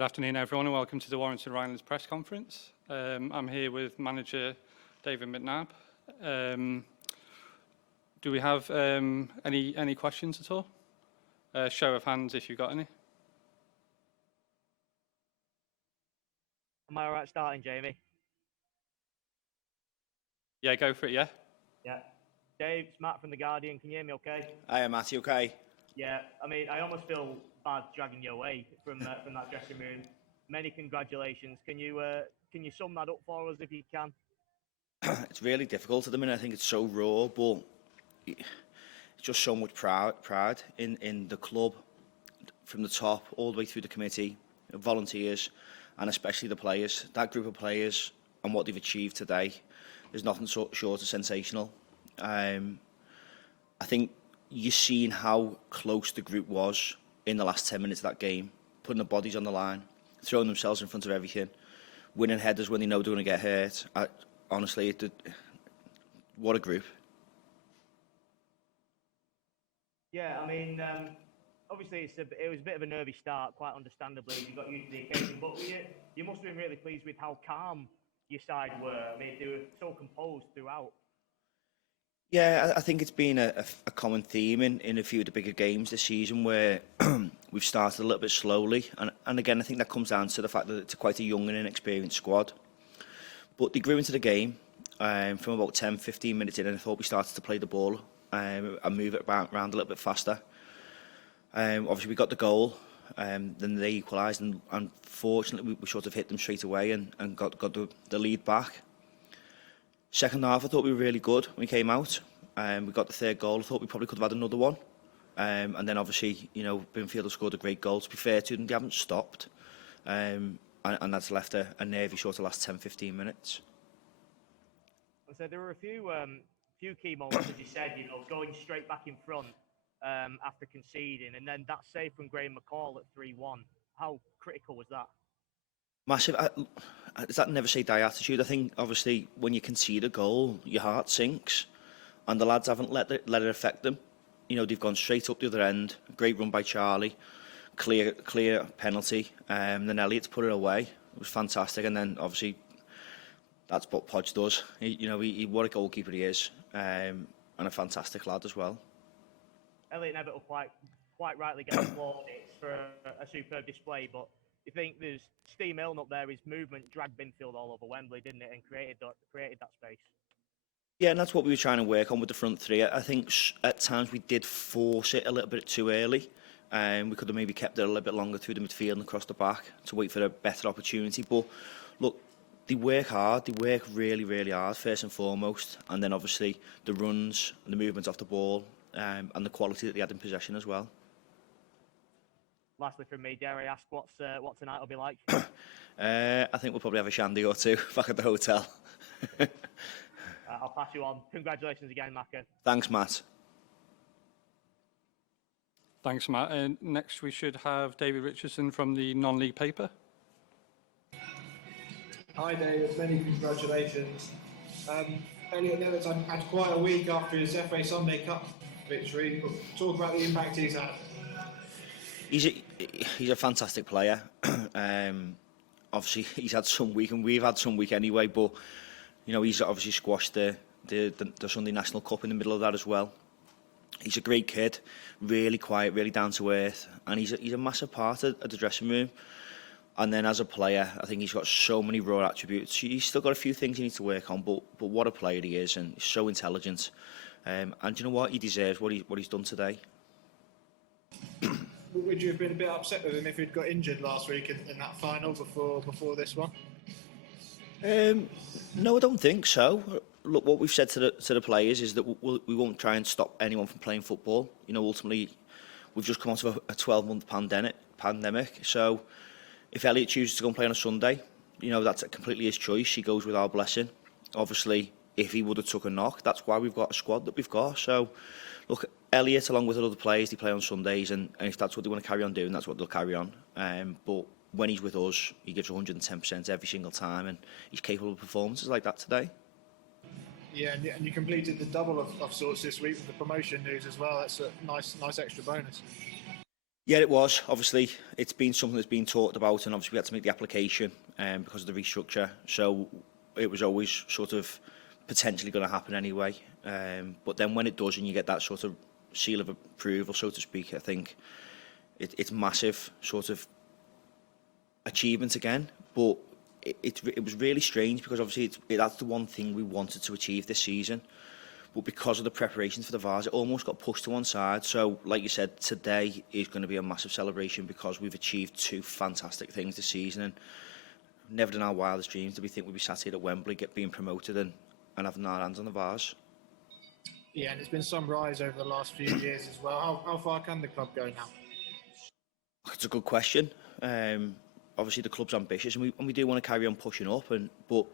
Good afternoon, everyone, and welcome to the Warrington Rylands press conference. I'm here with manager David McNabb. Do we have any questions at all? Show of hands if you've got any. Am I all right starting, Jamie? Yeah, go for it, yeah. Yeah. Dave, it's Matt from The Guardian. Can you hear me okay? Hiya, Matt, you okay? Yeah, I mean, I almost feel bad dragging you away from that dressing room. Many congratulations. Can you sum that up for us if you can? It's really difficult at the minute. I think it's so raw, but it's just so much pride in the club, from the top all the way through the committee, volunteers, and especially the players. That group of players and what they've achieved today is nothing short of sensational. I think you've seen how close the group was in the last 10 minutes of that game, putting the bodies on the line, throwing themselves in front of everything, winning headers when they know they're going to get hurt. Honestly, what a group. Yeah, I mean, obviously it was a bit of a nervy start, quite understandably. You got used to the occasion, but you must have been really pleased with how calm your side were. I mean, they were so composed throughout. Yeah, I think it's been a common theme in a few of the bigger games this season where we've started a little bit slowly. And again, I think that comes down to the fact that it's quite a young and inexperienced squad. But they grew into the game from about 10-15 minutes in, and I thought we started to play the ball and move it around a little bit faster. Obviously, we got the goal, then they equalised, and unfortunately, we sort of hit them straight away and got the lead back. Second half, I thought we were really good when we came out. We got the third goal. I thought we probably could have had another one. And then obviously, Binfield have scored a great goal. To be fair to them, they haven't stopped. And that's left a nervy sort of last 10-15 minutes. So there were a few key moments, as you said, going straight back in front after conceding. And then that save from Graham McCall at 3-1. How critical was that? Massive. Is that never say die attitude? I think obviously when you concede a goal, your heart sinks, and the lads haven't let it affect them. They've gone straight up the other end. Great run by Charlie, clear penalty. Then Elliott's put it away. It was fantastic, and then obviously that's what Podge does. He what a goalkeeper he is, and a fantastic lad as well. Elliott never quite rightly gets applauded for a superb display, but you think there's Steve Milne up there, his movement dragged Binfield all over Wembley, didn't it, and created that space. Yeah, and that's what we were trying to work on with the front three. I think at times we did force it a little bit too early. We could have maybe kept it a little bit longer through the midfield and across the back to wait for a better opportunity. But look, they work hard. They work really, really hard, first and foremost. And then obviously the runs and the movements off the ball and the quality that they had in possession as well. Lastly from me, dare I ask what tonight will be like? I think we'll probably have a shandy or two back at the hotel. I'll pass you on. Congratulations again, Macca. Thanks, Matt. Thanks, Matt. And next we should have David Richardson from the non-league paper. Hi, David. Many congratulations. Elliot Nevitt's had quite a week after his FA Sunday Cup victory. Talk about the impact he's had. He's a fantastic player. Obviously, he's had some week, and we've had some week anyway. But he's obviously squashed the Sunday National Cup in the middle of that as well. He's a great kid, really quiet, really down to earth, and he's a massive part of the dressing room. And then as a player, I think he's got so many raw attributes. He's still got a few things he needs to work on, but what a player he is, and he's so intelligent. And you know what? He deserves what he's done today. Would you have been a bit upset with him if he'd got injured last week in that final before this one? No, I don't think so. Look, what we've said to the players is that we won't try and stop anyone from playing football. Ultimately, we've just come out of a 12-month pandemic. So if Elliott chooses to go and play on a Sunday, that's completely his choice. He goes with our blessing. Obviously, if he would have took a knock, that's why we've got a squad that we've got. So, look, Elliott, along with other players, they play on Sundays, and if that's what they want to carry on doing, that's what they'll carry on. But when he's with us, he gives 110% every single time, and he's capable of performances like that today. Yeah, and you completed the double of sorts this week with the promotion news as well. That's a nice extra bonus. Yeah, it was. Obviously, it's been something that's been talked about, and obviously we had to make the application because of the restructure. So it was always sort of potentially going to happen anyway. But then when it does, and you get that sort of seal of approval, so to speak, I think it's massive sort of achievement again. But it was really strange because obviously that's the one thing we wanted to achieve this season. But because of the preparations for the Vase, it almost got pushed to one side. So, like you said, today is going to be a massive celebration because we've achieved two fantastic things this season. And never in our wildest dreams did we think we'd be sat here at Wembley, being promoted and having our hands on the Vase. Yeah, and it's been some rise over the last few years as well. How far can the club go now? It's a good question. Obviously, the club's ambitious, and we do want to carry on pushing up. But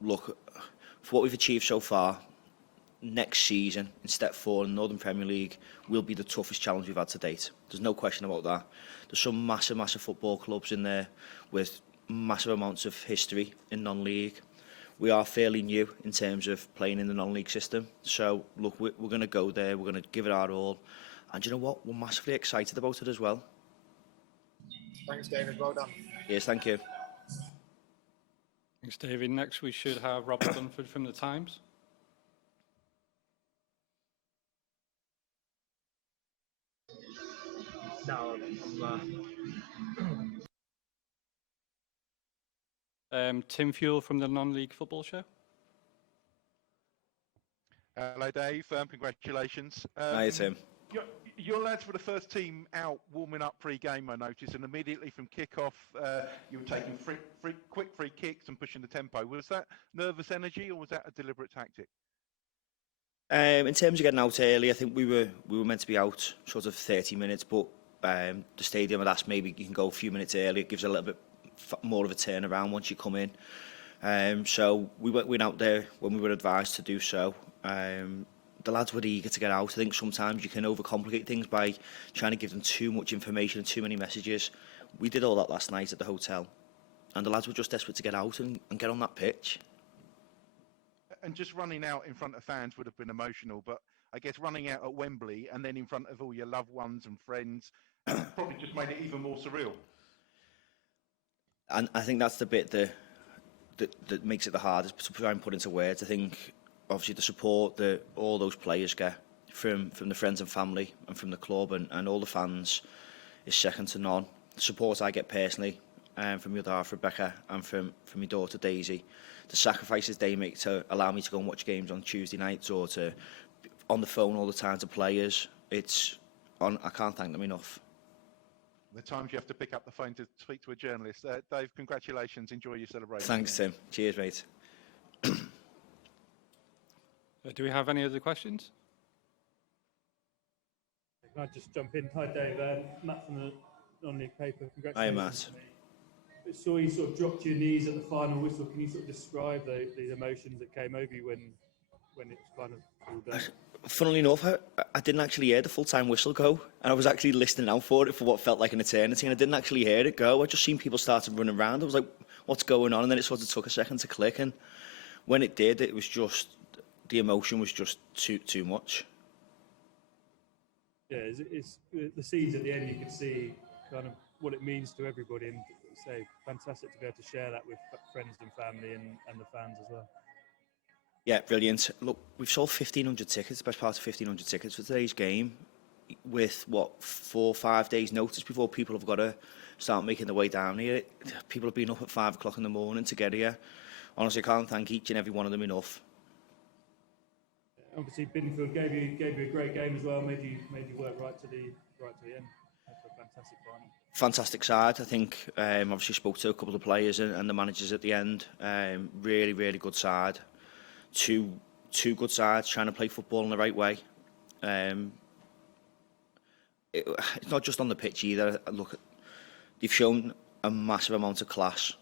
look, for what we've achieved so far, next season in Step 4 in the Northern Premier League will be the toughest challenge we've had to date. There's no question about that. There's some massive football clubs in there with massive amounts of history in non-league. We are fairly new in terms of playing in the non-league system. So, look, we're going to go there. We're going to give it our all. And you know what? We're massively excited about it as well. Thanks, David. Well done. Yes, thank you. Thanks, David. Next, we should have Robert Dunford from The Times. No, Tim Fuel from the Non-League Football Show. Hello, Dave. Congratulations. Hi, Tim. Your lads were the first team out warming up pre-game, I noticed, and immediately from kick-off, you were taking quick free kicks and pushing the tempo. Was that nervous energy, or was that a deliberate tactic? In terms of getting out early, I think we were meant to be out sort of 30 minutes, but the stadium had asked maybe you can go a few minutes early. It gives a little bit more of a turnaround once you come in. So we went out there when we were advised to do so. The lads were eager to get out. I think sometimes you can overcomplicate things by trying to give them too much information and too many messages. We did all that last night at the hotel, and the lads were just desperate to get out and get on that pitch. And just running out in front of fans would have been emotional, but I guess running out at Wembley and then in front of all your loved ones and friends probably just made it even more surreal. And I think that's the bit that makes it the hardest to try and put into words. I think obviously the support that all those players get from the friends and family and from the club and all the fans is second to none. The support I get personally from my other half Rebecca and from my daughter Daisy, the sacrifices they make to allow me to go and watch games on Tuesday nights or to on the phone all the time to players, I can't thank them enough. The times you have to pick up the phone to speak to a journalist. Dave, congratulations. Enjoy your celebration. Thanks, Tim. Cheers, mate. Do we have any other questions? Can I just jump in? Hi, Dave. Matt from the Non-League paper. Congratulations. Hi, Matt. I saw you sort of dropped to your knees at the final whistle. Can you sort of describe the emotions that came over you when it was kind of all done? Funnily enough, I didn't actually hear the full-time whistle go, and I was actually listening out for it for what felt like an eternity, and I didn't actually hear it go. I just seen people started running around. I was like, what's going on? And then it sort of took a second to click, and when it did, it was just, the emotion was just too much. Yeah, it's the scenes at the end, you could see kind of what it means to everybody, and say fantastic to be able to share that with friends and family and the fans as well. Yeah, brilliant. Look, we've sold 1,500 tickets, the best part of 1,500 tickets for today's game, with, 4 or 5 days notice before people have got to start making their way down here. People have been up at 5 o'clock in the morning to get here. Honestly, I can't thank each and every one of them enough. Obviously, Binfield gave you a great game as well, made you work right to the end. That's a fantastic final. Fantastic side. I think obviously spoke to a couple of players and the managers at the end. Really, really good side. Two good sides trying to play football in the right way. It's not just on the pitch either. Look, they've shown a massive amount of class,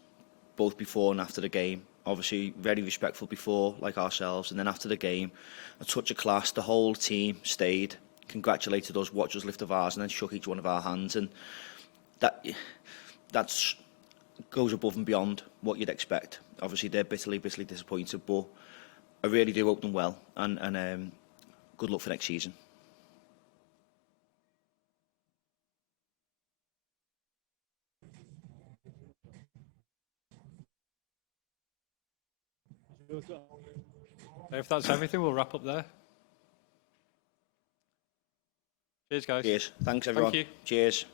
both before and after the game. Obviously, very respectful before, like ourselves, and then after the game, a touch of class. The whole team stayed, congratulated us, watched us lift the vase, and then shook each one of our hands. And that goes above and beyond what you'd expect. Obviously, they're bitterly disappointed, but I really do hope them well, and good luck for next season. If that's everything, we'll wrap up there. Cheers, guys. Cheers. Thanks, everyone. Thank you. Cheers.